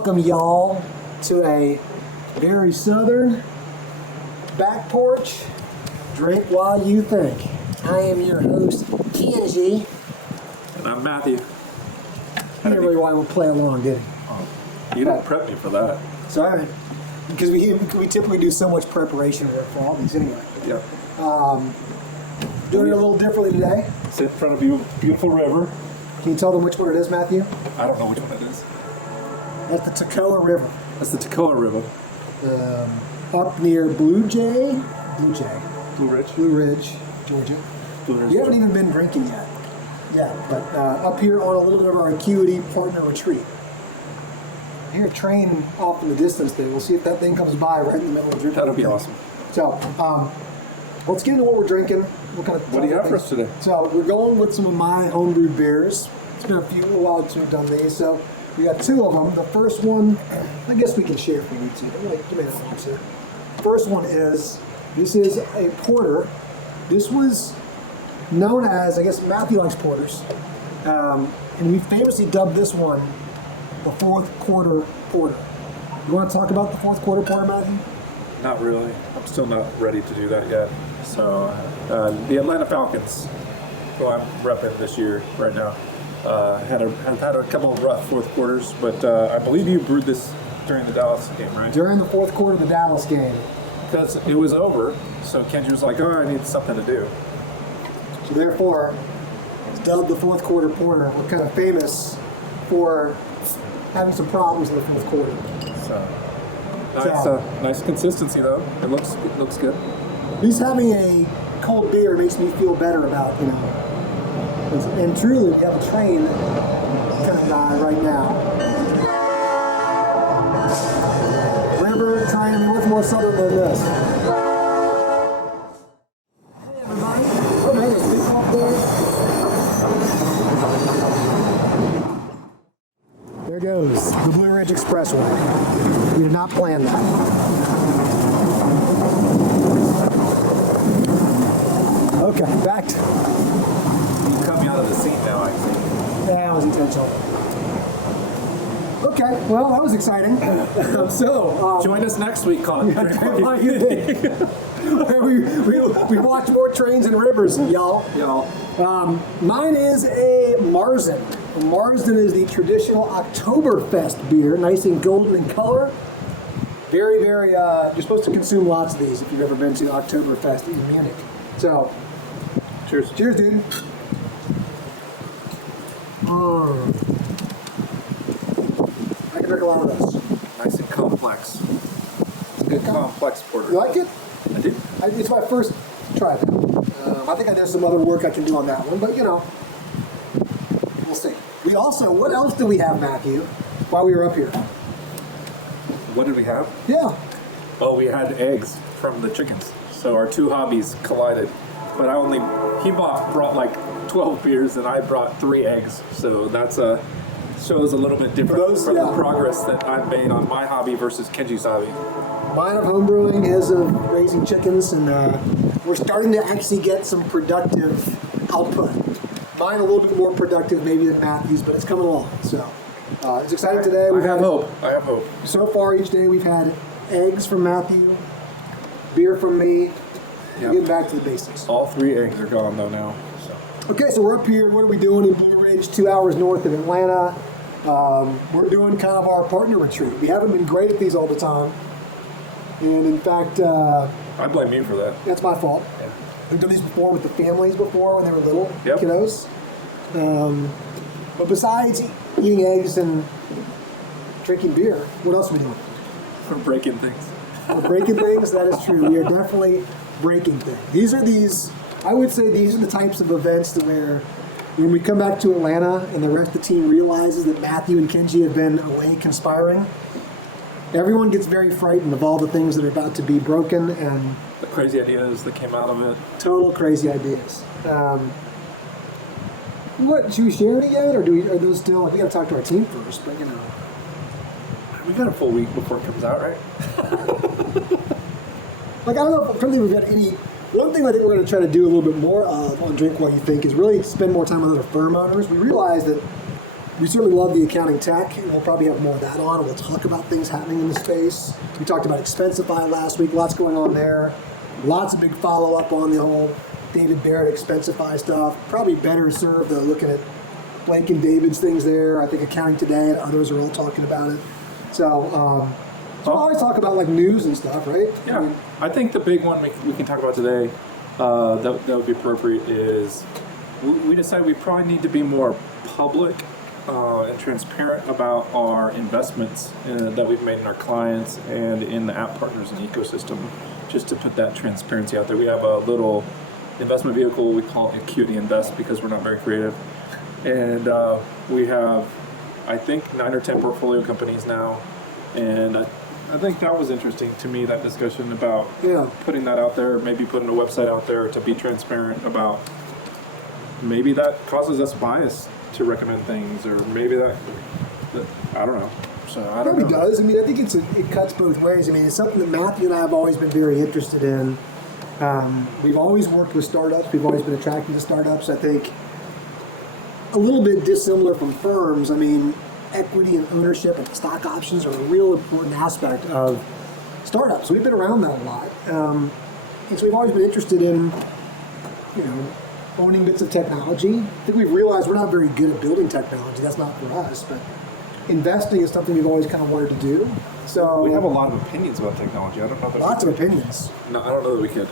Welcome y'all to a very southern back porch drink while you think. I am your host, Kenji. And I'm Matthew. I didn't really want to play along, did he? You didn't prep me for that. Sorry. Because we typically do so much preparation work for all these anyway. Yep. Doing it a little differently today. Sit in front of you, beautiful river. Can you tell them which one it is, Matthew? I don't know which one it is. That's the Toccoa River. That's the Toccoa River. Up near Blue Ridge, Georgia. Blue Ridge. You haven't even been drinking yet. Yeah, but up here on a little bit of our Acuity partner retreat. I hear a train off in the distance there. We'll see if that thing comes by right in the middle of the drink. That'll be awesome. So, let's get into what we're drinking. What do you have for us today? So, we're going with some of my homebrewed beers. It's been a while since we've done these, so we got two of them. The first one, I guess we can share if we need to. You may not want to. First one is, this is a porter. This was known as, I guess Matthew likes porters, and we famously dubbed this one the fourth quarter porter. You want to talk about the fourth quarter porter, Matthew? Not really. I'm still not ready to do that yet. So, the Atlanta Falcons, who I'm repping this year right now, have had a couple of rough fourth quarters, but I believe you brewed this during the Dallas game, right? During the fourth quarter of the Dallas game. Because it was over, so Kenji was like, oh, I need something to do. So therefore, it's dubbed the fourth quarter porter. We're kind of famous for having some problems in the fourth quarter. So, nice consistency though. It looks good. At least having a cold beer makes me feel better about, and truly we have a train coming by right now. River train, I mean, what's more southern than this? Hey everybody. Oh man, there's a big off there. There goes the Blue Ridge Expressway. We did not plan that. Okay, back to... You cut me out of the seat now, I think. That was intentional. Okay, well, that was exciting. Join us next week, Colin. we watch more trains and rivers, y'all. Mine is a Marzen. Marsden is the traditional Oktoberfest beer, nice and golden in color. Very, very, you're supposed to consume lots of these if you've ever been to Oktoberfest in Munich. So, Cheers. Cheers, dude. I can drink a lot of those. Nice and complex. It's a good complex porter. You like it? I do. It's my first try of it. I think there's some other work I can do on that one, but we'll see. We also, what else do we have, Matthew, while we were up here? What did we have? Yeah. Oh, we had eggs from the chickens. So our two hobbies collided. But he brought like 12 beers and I brought 3 eggs. So that's shows a little bit different from the progress that I've made on my hobby versus Kenji's hobby. Mine of homebrewing is of raising chickens, and we're starting to actually get some productive output. Mine a little bit more productive maybe than Matthew's, but it's coming along. So it's exciting today. I have hope. So far each day we've had eggs from Matthew, beer from me. Yep. Getting back to the basics. All 3 eggs are gone though now. So. Okay, so we're up here. What are we doing in Blue Ridge, 2 hours north of Atlanta? We're doing kind of our partner retreat. We haven't been great at these all the time. And in fact... I blame you for that. That's my fault. Yeah. We've done these before with the families when they were little kiddos. But besides eating eggs and drinking beer, what else are we doing? We're breaking things. We're breaking things? That is true. We are definitely breaking things. I would say these are the types of events where when we come back to Atlanta and the rest of the team realizes that Matthew and Kenji have been away conspiring, everyone gets very frightened of all the things that are about to be broken and the crazy ideas that came out of it. Total crazy ideas. Should we share any yet, or are those still? We got to talk to our team first, but we got a full week before it comes out, right? I don't know if we've got any. One thing I think we're going to try to do a little bit more of on Drink What You Think is really spend more time with other firm owners. We realize that We certainly love the accounting tech, and we'll probably have more of that on. We'll talk about things happening in the space. We talked about Expensify last week. Lots going on there. Lots of big follow-up on the whole David Barrett Expensify stuff. Probably better served looking at Blake and David's things there. I think Accounting Today and others are all talking about it. So we'll always talk about like news and stuff, right? Yeah. I think the big one we can talk about today that would be appropriate is we decided we probably need to be more public and transparent about our investments that we've made in our clients and in the app partners and ecosystem, just to put that transparency out there. We have a little investment vehicle we call Acuity Invest because we're not very creative. And we have, I think, 9 or 10 portfolio companies now. And I think that was interesting to me, that discussion about putting that out there, maybe putting a website out there to be transparent about maybe that causes us bias to recommend things, or maybe that I don't know. So I don't know. It probably does. I mean, I think it cuts both ways. I mean, it's something that Matthew and I have always been very interested in. We've always worked with startups. We've always been attracted to startups. I think a little bit dissimilar from firms. I mean, equity and ownership and stock options are a real important aspect of startups. We've been around that a lot. And so we've always been interested in, owning bits of technology. I think we've realized we're not very good at building technology. That's not for us, but investing is something we've always kind of wanted to do. So we have a lot of opinions about technology. I don't know that lots of opinions. No, I don't know that we could.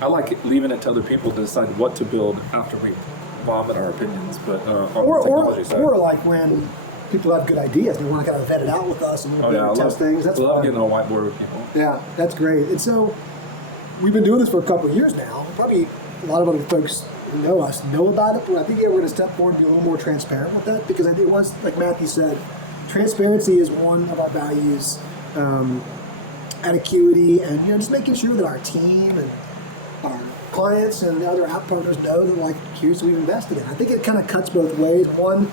I like leaving it to other people to decide what to build after we vomit our opinions, but on the technology side. Or like when people have good ideas, they want to kind of vet it out with us and test things. That's love getting on a whiteboard with people. Yeah, that's great. And so we've been doing this for a couple of years now. Probably a lot of other folks who know us know about it, but I think we're going to step forward and be a little more transparent with that, because I think once, like Matthew said, transparency is one of our values at Acuity, and just making sure that our team and our clients and the other app partners know that like here's what we've invested in. I think it kind of cuts both ways. One,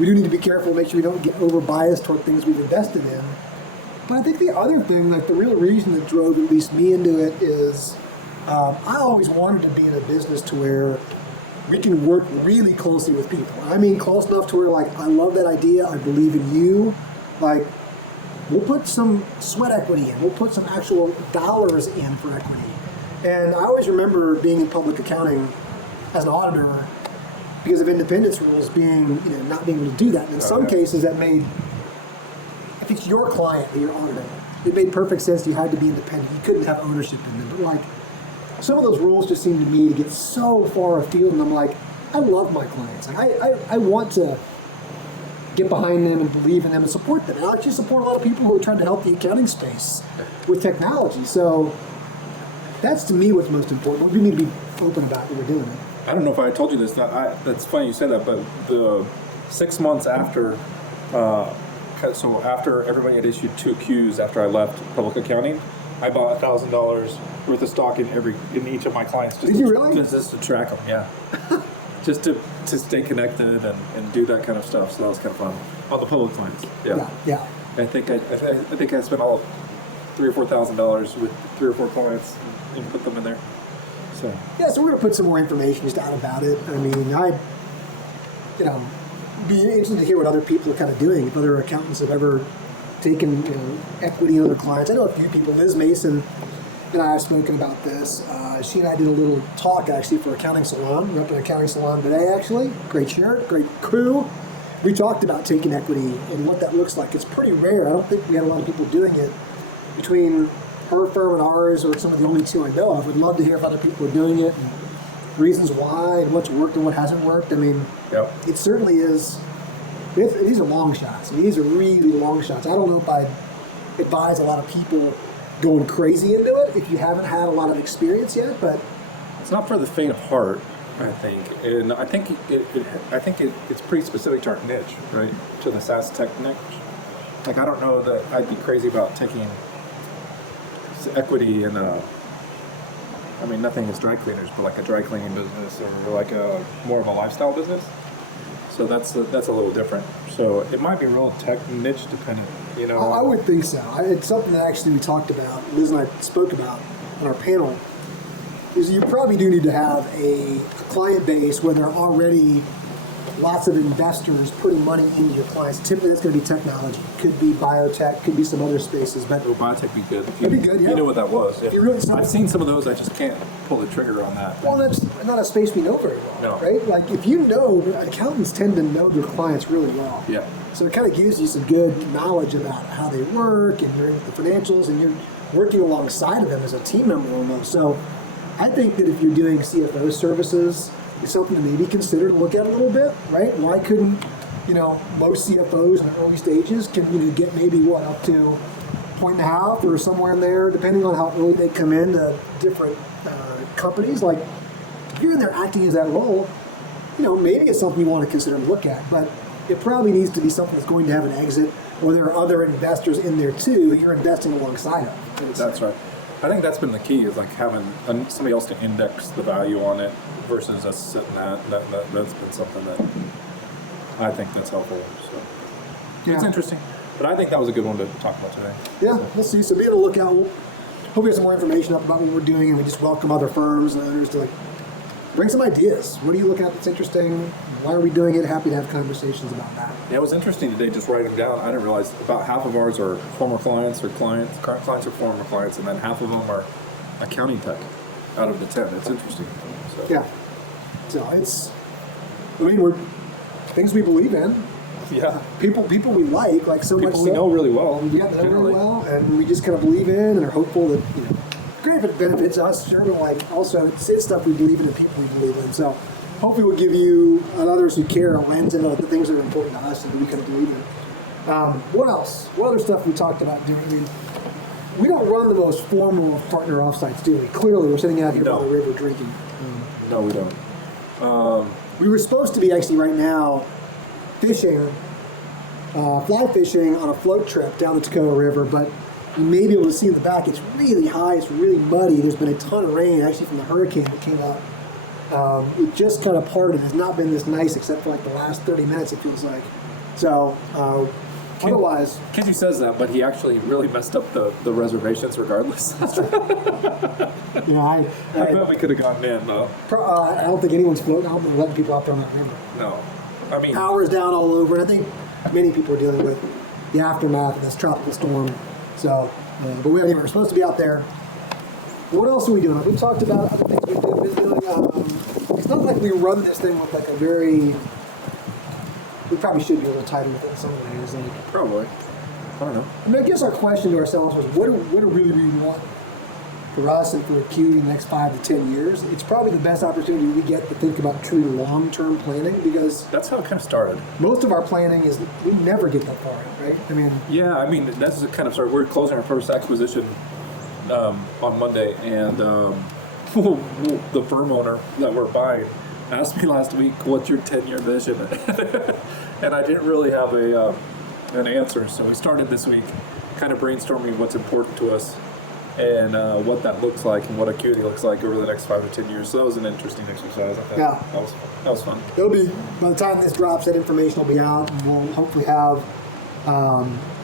we do need to be careful, make sure we don't get over biased toward things we've invested in. But I think the other thing, like the real reason that drove at least me into it is I always wanted to be in a business to where we can work really closely with people. I mean, close enough to where like, I love that idea, I believe in you. Like, we'll put some sweat equity in, we'll put some actual dollars in for equity. And I always remember being in public accounting as an auditor, because of independence rules being, not being able to do that. And in some cases that made, if it's your client that you're auditing, it made perfect sense you had to be independent. You couldn't have ownership in them. But like, some of those rules just seem to me to get so far afield, and I'm like, I love my clients. Like, I want to get behind them and believe in them and support them. And I actually support a lot of people who are trying to help the accounting space with technology. So that's to me what's most important. We need to be open about what we're doing. I don't know if I told you this. That's funny you say that, but the 6 months after, so after everybody had issued 2 Qs after I left public accounting, I bought $1,000 worth of stock in each of my clients. Did you really? Just to track them, yeah. Just to stay connected and do that kind of stuff. So that was kind of fun. On the public clients, Yeah. I think I spent all $3,000 or $4,000 with 3 or 4 clients and put them in there. So So we're gonna put some more information just out about it. I mean, I'd be interested to hear what other people are kind of doing. If other accountants have ever taken equity in other clients. I know a few people. Liz Mason and I have spoken about this. She and I did a little talk actually for Accounting Salon. We're up at Accounting Salon today actually. Great shirt, great crew. We talked about taking equity and what that looks like. It's pretty rare. I don't think we had a lot of people doing it. Between her firm and ours are some of the only 2 I know of. Would love to hear if other people are doing it, and reasons why, and what's worked and what hasn't worked. I mean, It certainly is. These are long shots. I mean, these are really long shots. I don't know if I'd advise a lot of people going crazy into it if you haven't had a lot of experience yet, but it's not for the faint of heart, I think. And I think it's pretty specific to our niche, right? To the SaaS tech niche. Like, I don't know that I'd be crazy about taking equity in nothing is dry cleaners, but like a dry cleaning business or like a more of a lifestyle business. So that's a little different. So it might be real tech niche dependent, I would think so. It's something that actually we talked about, Liz and I spoke about on our panel, is you probably do need to have a client base where they're already lots of investors putting money into your clients. Typically, that's going to be technology. Could be biotech, could be some other spaces. But biotech be good. It'd be good, yeah. You know what that was. Yeah. You really I've seen some of those. I just can't pull the trigger on that. Well, that's not a space we know very well, No. right? Like if you know, accountants tend to know their clients really well. Yeah. So it kind of gives you some good knowledge about how they work and the financials, and you're working alongside of them as a team member almost. So I think that if you're doing CFO services, it's something to maybe consider to look at a little bit, right? Why couldn't, most CFOs in the early stages can get maybe up to 1.5 or somewhere in there, depending on how early they come into different companies. Like if you're in there acting as that role, maybe it's something you want to consider and look at, but it probably needs to be something that's going to have an exit, or there are other investors in there too that you're investing alongside of. That's right. I think that's been the key, is like having somebody else to index the value on it versus us sitting that's been something that I think that's helpful. So it's interesting. But I think that was a good one to talk about today. Yeah, we'll see. So be on the lookout. We'll hope we have some more information up about what we're doing, and we just welcome other firms and others to bring some ideas. What are you looking at that's interesting? Why are we doing it? Happy to have conversations about that. Yeah, it was interesting today just writing down. I didn't realize about half of ours are former clients or clients. Current clients are former clients, and then half of them are accounting tech out of the 10. It's interesting. So. Yeah. So we're things we believe in. Yeah. People we like so much. People we know really well. Yeah, know really well, and we just kind of believe in and are hopeful that great if it benefits us, sure, but also it's stuff we believe in and people we believe in. So hopefully we'll give you and others who care a lens into the things that are important to us and that we kind of believe in. What else? What other stuff we talked about doing? I mean, we don't run the most formal partner offsites, do we? Clearly, we're sitting out here by the river drinking. No, we don't. We were supposed to be actually right now fishing, fly fishing on a float trip down the Toccoa River, but you may be able to see in the back, it's really high, it's really muddy. There's been a ton of rain, actually from the hurricane that came up. It just kind of parted. It's not been this nice except for the last 30 minutes, it feels like. So, otherwise... Kenji says that, but he actually really messed up the reservations regardless. I bet we could have gone in, though. I don't think anyone's floating. I don't think letting people out there on that river. No. I mean... Power's down all over, and I think many people are dealing with the aftermath of this tropical storm. So, but we're supposed to be out there. What else are we doing? We've talked about other things we've been doing. It's not like we run this thing with a very... We probably should be a little tighter with it in some ways. Probably. I don't know. I mean, I guess our question to ourselves was, what do really we want for us and for Acuity in the next 5 to 10 years? It's probably the best opportunity we get to think about true long-term planning, because that's how it kind of started. Most of our planning is we never get that far, right? I mean, that's kind of started. We're closing our first acquisition on Monday, and the firm owner that we're buying asked me last week, "What's your 10-year vision?" And I didn't really have an answer, so we started this week kind of brainstorming what's important to us and what that looks like and what Acuity looks like over the next 5 to 10 years. So that was an interesting exercise. I thought that was fun. It'll be, by the time this drops, that information will be out, and we'll hopefully have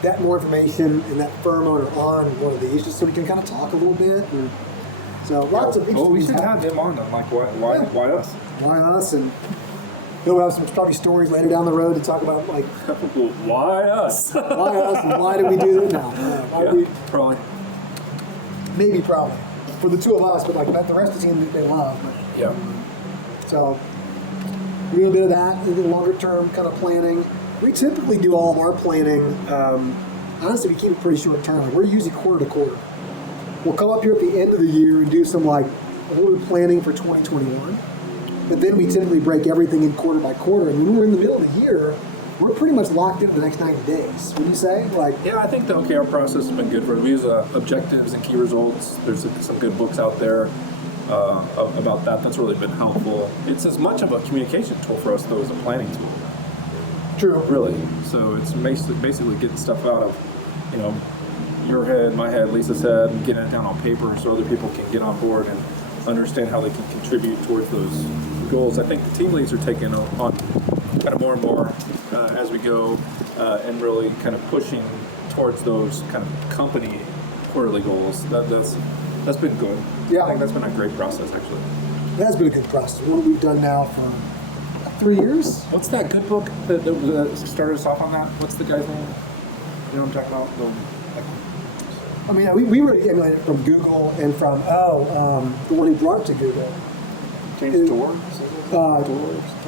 that more information and that firm owner on one of these, just so we can kind of talk a little bit. So lots of interesting. We should have him on. I'm like, why us? Why us? And he'll have some probably stories later down the road to talk about why us? Why us, and why did we do it now? Probably. Maybe probably for the two of us, but the rest of the team that they love. But, yeah. So a little bit of that, a little longer term kind of planning. We typically do all of our planning. Honestly, we keep it pretty short term. We're usually quarter to quarter. We'll come up here at the end of the year and do some a little bit of planning for 2021. But then we typically break everything in quarter by quarter. And when we're in the middle of the year, we're pretty much locked into the next 90 days. Would you say? Yeah, I think the OKR process has been good for it. We use objectives and key results. There's some good books out there about that. That's really been helpful. It's as much of a communication tool for us, though, as a planning tool. True. Really. So it's basically getting stuff out of, your head, my head, Lisa's head, and getting it down on paper so other people can get on board and understand how they can contribute towards those goals. I think the team leads are taking on kind of more and more as we go and really kind of pushing towards those kind of company quarterly goals. That's been good. Yeah. I think that's been a great process, actually. It has been a good process. What we've done now for 3 years. What's that good book that started us off on that? What's the guy's name? You know what I'm talking about? I mean, we really emulated it from Google and from the one who brought it to Google. James Dorr?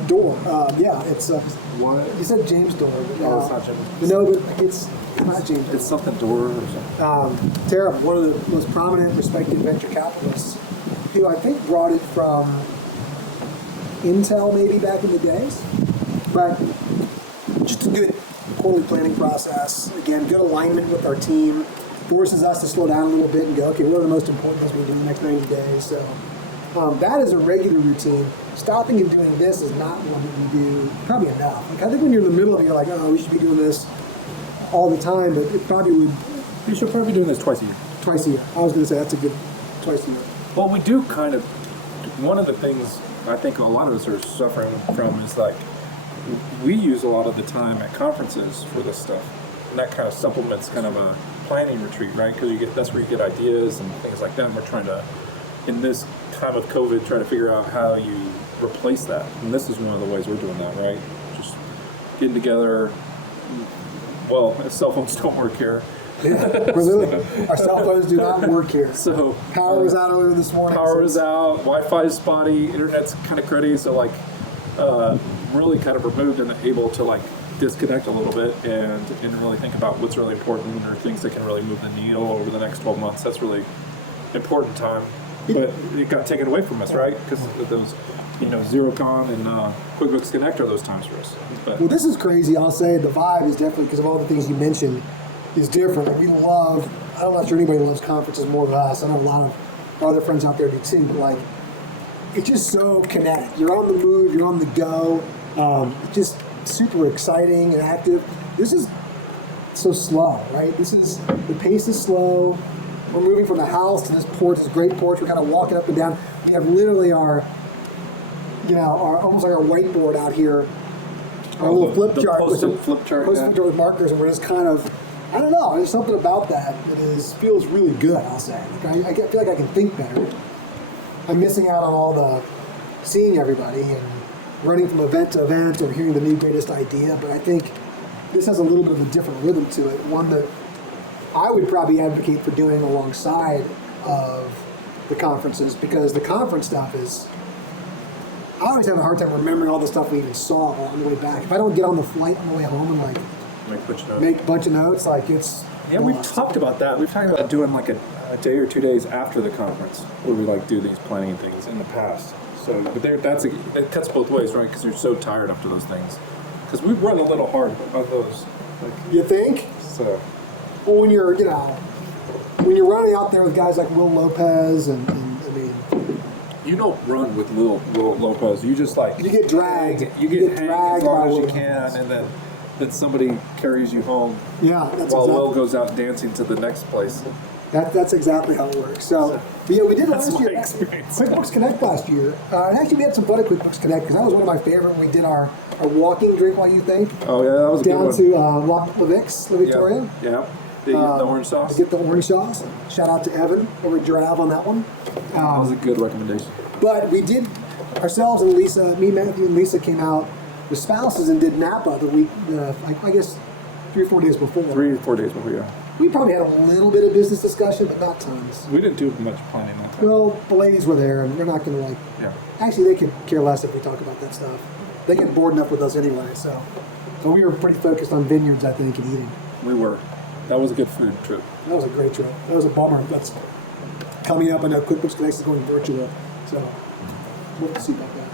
Dorr. Yeah, it's What? you said James Dorr. But, No, it's not James. No, but it's not James. It's something Dorr or something. Tara, one of the most prominent, respected venture capitalists, who I think brought it from Intel maybe back in the days, but just a good quarterly planning process. Again, good alignment with our team, forces us to slow down a little bit and go, okay, what are the most important things we do in the next 90 days? So that is a regular routine. Stopping and doing this is not one that we do probably enough. Like, I think when you're in the middle of it, you're like, oh, we should be doing this all the time, but it probably would. You should probably be doing this twice a year. Twice a year. I was going to say that's a good twice a year. Well, we do kind of. One of the things I think a lot of us are suffering from is like we use a lot of the time at conferences for this stuff, and that kind of supplements kind of a planning retreat, right? Because that's where you get ideas and things like that. And we're trying to, in this time of COVID, try to figure out how you replace that. And this is one of the ways we're doing that, right? Just getting together. Well, cell phones don't work here. Yeah, we're literally, our cell phones do not work here. So Power was out earlier this morning. Power is out, Wi-Fi is spotty, internet's kind of cruddy, so like really kind of removed and able to like disconnect a little bit and really think about what's really important or things that can really move the needle over the next 12 months. That's really important time. But it got taken away from us, right? Because those, ZeroCon and QuickBooks Connect are those times for us. But Well, this is crazy. I'll say the vibe is definitely, because of all the things you mentioned, is different. Like, we love, I'm not sure anybody loves conferences more than us. I know a lot of our other friends out there do too, but like, it's just so kinetic. You're on the move, you're on the go. Just super exciting and active. This is so slow, right? The pace is slow. We're moving from the house to this porch, this great porch. We're kind of walking up and down. We have literally our almost like our whiteboard out here, our little flip chart with markers, and we're just kind of, I don't know, there's something about that feels really good, I'll say. Like, I feel like I can think better. I'm missing out on all the seeing everybody and running from event to event or hearing the new greatest idea, but I think this has a little bit of a different rhythm to it, one that I would probably advocate for doing alongside of the conferences, because the conference stuff is, I always have a hard time remembering all the stuff we even saw on the way back. If I don't get on the flight on the way home and like make a bunch of notes, like it's... Yeah, we've talked about that. We've talked about doing like a day or 2 days after the conference where we like do these planning things in the past. So, but it cuts both ways, right? Because you're so tired after those things. Because we run a little hard on those. Like, you think? So... Well, when you're running out there with guys like Will Lopez and I mean, you don't run with Will Lopez. You just like you get dragged. You get dragged as long as you Will can, Lopez. and then somebody carries you home. Yeah, that's while exactly. Will goes out dancing to the next place. That's exactly how it works. So, but yeah, we did That's last my year. experience. QuickBooks Connect last year, and actually we had some fun at QuickBooks Connect because that was one of my favorite. We did our walking drink while you think. Oh yeah, that was a good one. Down to La Victoria. Yeah. The orange sauce. To get the orange sauce. Shout out to Evan over at Drav on that one. That was a good recommendation. But we did ourselves and Lisa, me, Matthew, and Lisa came out with spouses and did Napa the week, I guess 3 or 4 days before. 3 or 4 days before, yeah. We probably had a little bit of business discussion, but not tons. We didn't do much planning that time. Well, the ladies were there, and they're not going to like. Yeah. Actually, they could care less if we talk about that stuff. They get bored enough with us anyway. So we were pretty focused on vineyards, I think, and eating. We were. That was a good food trip. That was a great trip. That was a bummer. That's coming up. I know QuickBooks Connect is going virtual, so we'll see about that.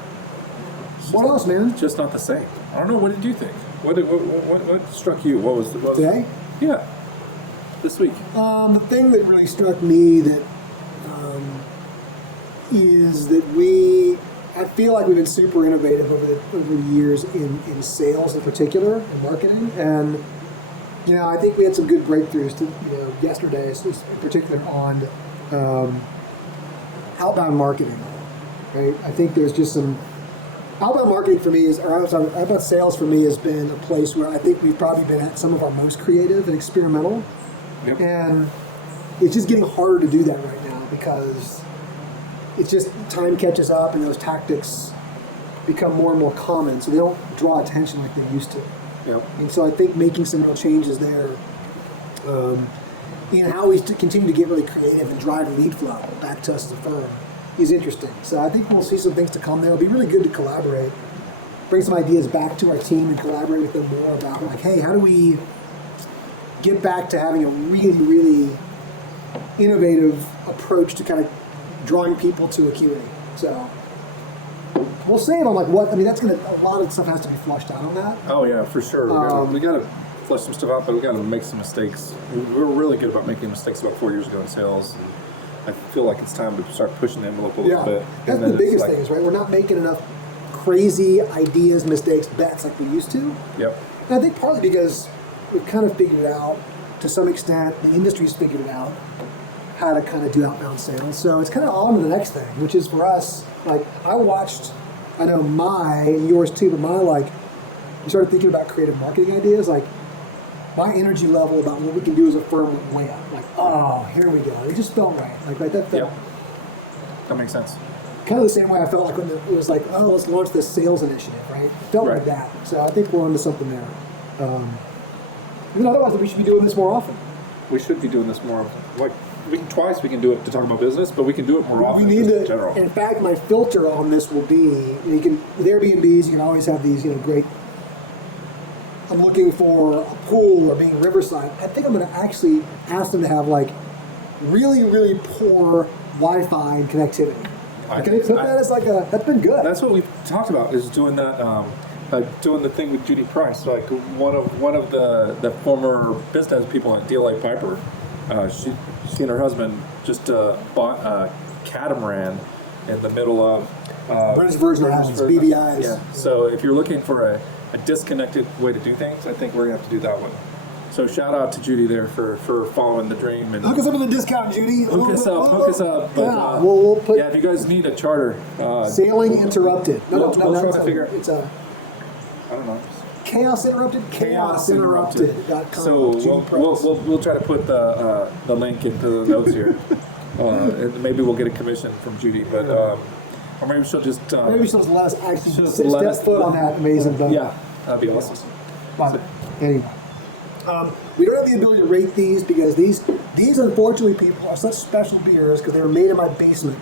What else, man? Just not the same. I don't know. What did you think? What struck you? What was Today? Yeah. This week. The thing that really struck me that is that I feel like we've been super innovative over the years in sales in particular, and marketing, and I think we had some good breakthroughs yesterday, in particular on outbound marketing. Right? I think there's just some outbound marketing for me outbound sales for me has been a place where I think we've probably been at some of our most creative and experimental. Yep. And it's just getting harder to do that right now because it's just time catches up and those tactics become more and more common, so they don't draw attention like they used to. Yep. And so I think making some real changes there, and how we continue to get really creative and drive lead flow back to us as a firm is interesting. So I think we'll see some things to come there. It'll be really good to collaborate, bring some ideas back to our team and collaborate with them more about like, hey, how do we get back to having a really, really innovative approach to kind of drawing people to Acuity. So we'll save on like what, I mean, that's going to, a lot of stuff has to be flushed out on that. Oh yeah, for sure. We got to flush some stuff out, but we got to make some mistakes. We were really good about making mistakes about 4 years ago in sales. And I feel like it's time to start pushing the envelope a little bit. That's the biggest thing, is right? We're not making enough crazy ideas, mistakes, bets like we used to. Yep. And I think partly because we've kind of figured it out to some extent. The industry's figured it out how to kind of do outbound sales. So it's kind of on to the next thing, which is for us, like I watched, I know yours too, but like, you started thinking about creative marketing ideas, like my energy level about what we can do as a firm went way up. Like, oh, here we go. It just felt right. Like, right, that felt. Yep. That makes sense. Kind of the same way I felt like when it was like, oh, let's launch this sales initiative, right? It felt like that. So I think we're onto something there. Otherwise, we should be doing this more often. We should be doing this more often. Like, we can do it to talk about business, but we can do it more often. We need in to. general. In fact, my filter on this will be, you can with Airbnbs, you can always have these, great. I'm looking for a pool or being riverside. I think I'm going to actually ask them to have like really, really poor Wi-Fi and connectivity. Can I put that as like that's been good. That's what we've talked about, is doing that, doing the thing with Judy Price. Like one of the former business people at DLA Piper, she and her husband just bought a catamaran in the middle of British Virgin Islands, BVIs. Yeah. So if you're looking for a disconnected way to do things, I think we're gonna have to do that one. So shout out to Judy there for following the dream and hook us up with a discount, Judy. Hook us up. But, yeah, we'll put. Yeah, if you guys need a charter, Sailing Interrupted. We'll try to figure. It's a. I don't know. Chaos Interrupted. ChaosInterrupted.com. So we'll try to put the link into the notes here, and maybe we'll get a commission from Judy, but or maybe she'll just maybe she'll just let us actually step foot on that amazing boat. Yeah, that'd be awesome. But anyway. We don't have the ability to rate these because these unfortunately, people, are such special beers because they were made in my basement.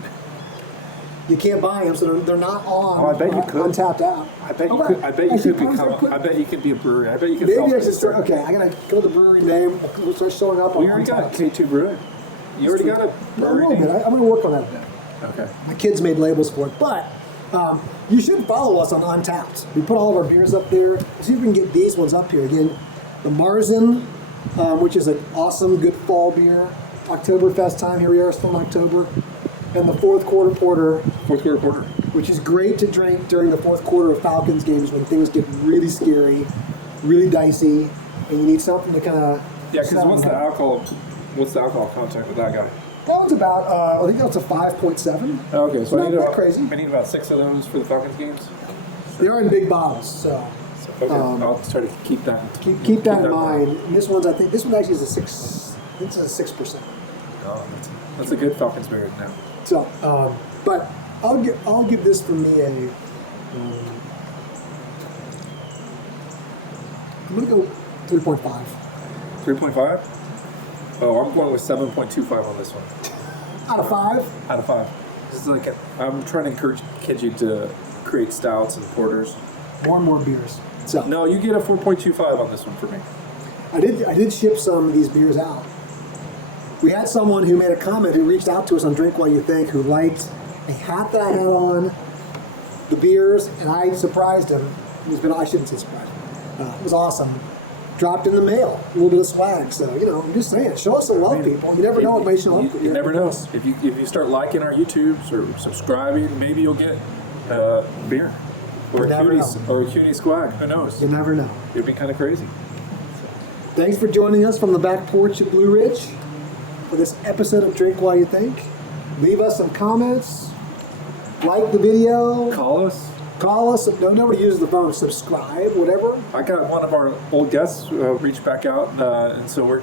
You can't buy them, so they're not on. Oh, I bet you could. Untapped out. I bet you could. I bet you could become. I bet you could be a brewery. I bet you could. Maybe I should start. Okay, I gotta go to the brewery name. We'll start showing up. We already got K2 Brewing. You already got a brewery name. I'm gonna work on that a bit. Okay. My kids made labels for it, but you should follow us on Untapped. We put all of our beers up there. See if we can get these ones up here again. The Marzen, which is an awesome, good fall beer. Oktoberfest time, here we are, still in October. And the fourth quarter porter, which is great to drink during the fourth quarter of Falcons games when things get really scary, really dicey, and you need something to kind of. Yeah, because what's the alcohol content with that guy? That one's about, I think that's a 5.7. Okay, so not that crazy. We need about 6 of those for the Falcons games. They are in big bottles, so. Okay, I'll try to keep that. Keep that in mind. And this one actually is a 6. This is a 6%. Oh, that's a good Falcons beer now. So, but I'll give this for me a. I'm gonna go 3.5. 3.5. Oh, I'm going with 7.25 on this one. Out of 5. Out of 5. This is like I'm trying to encourage Kenji to create stouts and porters. More and more beers. So no, you get a 4.25 on this one for me. I did ship some of these beers out. We had someone who made a comment who reached out to us on Drink While You Think who liked a hat that I had on, the beers, and I surprised him. I shouldn't say surprised him. It was awesome. Dropped in the mail, a little bit of swag. So, I'm just saying, show us some love, people. You never know what may show up. You never know. If you start liking our YouTubes or subscribing, maybe you'll get beer. Or a cutie swag. Who knows? You never know. It'd be kind of crazy. Thanks for joining us from the back porch at Blue Ridge for this episode of Drink While You Think. Leave us some comments. Like the video. Call us. Nobody uses the phone. Subscribe, whatever. I got one of our old guests reach back out, and so we're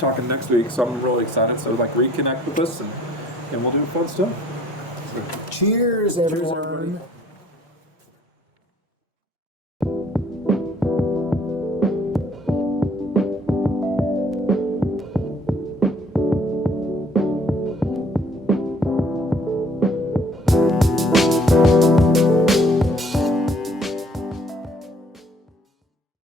talking next week. So I'm really excited. So reconnect with us, and we'll do fun stuff. So, Cheers, everyone.